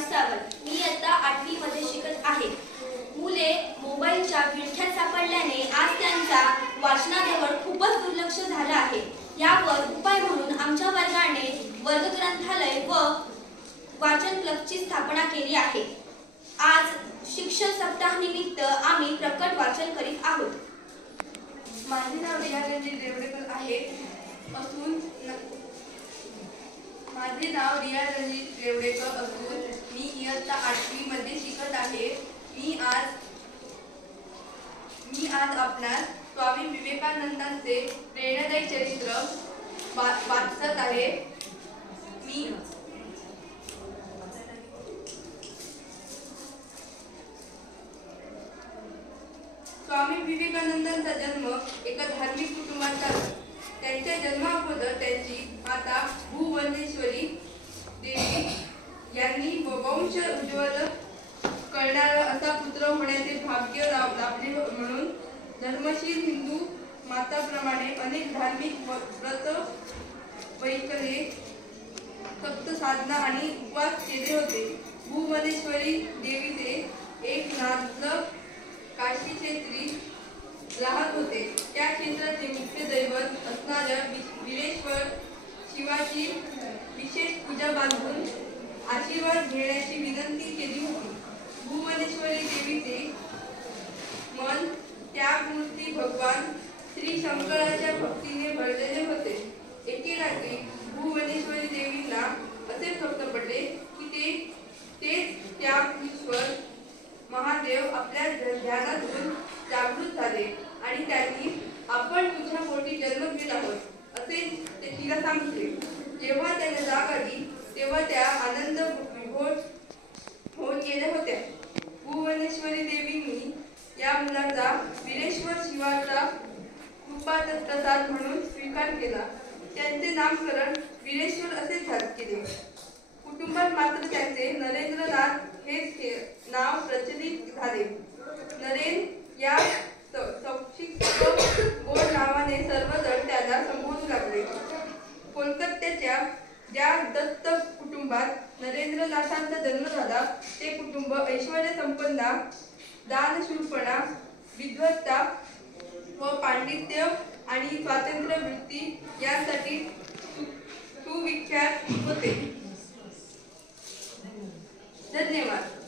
प्रकाश सावंत। मी इयत्ता 8वी मध्ये शिकत आहे। मुले मोबाईलच्या विळख्यात सापडल्याने आज त्यांचा वाचनाजवळ खूपच दुर्लक्ष झालं आहे। यावर उपाय म्हणून आमच्या वर्गाने वर्गग्रंथालय व वाचन क्लबची स्थापना केली आहे। आज शिक्षण सप्ताह निमित्त आम्ही प्रकट वाचन करीत आहोत। माझे नाव रिया रणजित रेवडेकर आहे असून मी इयत्ता 8वी मध्ये शिकत आहे। मी आज आपणास स्वामी विवेकानंदांचे प्रेरणादायी चरित्र वाचत आहे। स्वामी विवेकानंदांचा जन्म एका धार्मिक कुटुंबात झाला। त्यांच्या जन्माअगोदर त्यांची माता भुवनेश्वरी देवी यांनी वंश उज्ज्वल करणारा असा पुत्र होण्याचे भाग्य लाभले म्हणून धर्मशील हिंदू माताप्रमाणे अनेक धार्मिक व्रत वैकल्ये सप्त साधना आणि उपवास केले होते। भुवनेश्वरी देवीचे एक नातलग काशी क्षेत्री राहत होते। त्या क्षेत्राचे मुख्य दैवत असणाऱ्या वीरेश्वर शिवाची विशेष पूजा बांधून आशीर्वाद घेण्याची विनंती केली होती। भुवनेश्वरी देवीचे मन त्यागमूर्ती भगवान श्री शंकराच्या भक्तीने भरलेले होते। एके रात्री भुवनेश्वरी देवीला असे स्वप्न पडले की तेच त्यागेश्वर महादेव आपल्या ध्यानातून जागृत झाले आणि त्यांनी आपण तुझ्या पोटी जन्म घेत आहोत असे तिला सांगितले। जेव्हा त्यांना जाग आली तेव्हा त्या आनंद विभोर होऊन गेल्या होत्या। भुवनेश्वरी देवींनी या मुलाचा वीरेश्वर शिवाचा कृपाप्रसाद म्हणून स्वीकार केला। त्यांचे नामकरण वीरेश्वर असे केले। कुटुंबात मात्र त्यांचे नरेंद्रनाथ हेच नाव प्रचलित झाले। नरेन या संक्षिप्त गोड नावाने सर्वजण त्याला संबोधू लागले। कोलकात्याच्या ज्या दत्त कुटुंबात नरेंद्रनाथांचा जन्म झाला ते कुटुंब ऐश्वर्य संपन्ना, दानशूरपणा, विद्वत्ता व पांडित्य आणि स्वातंत्र्य वृत्ती यासाठी सुविख्यात होते। धन्यवाद।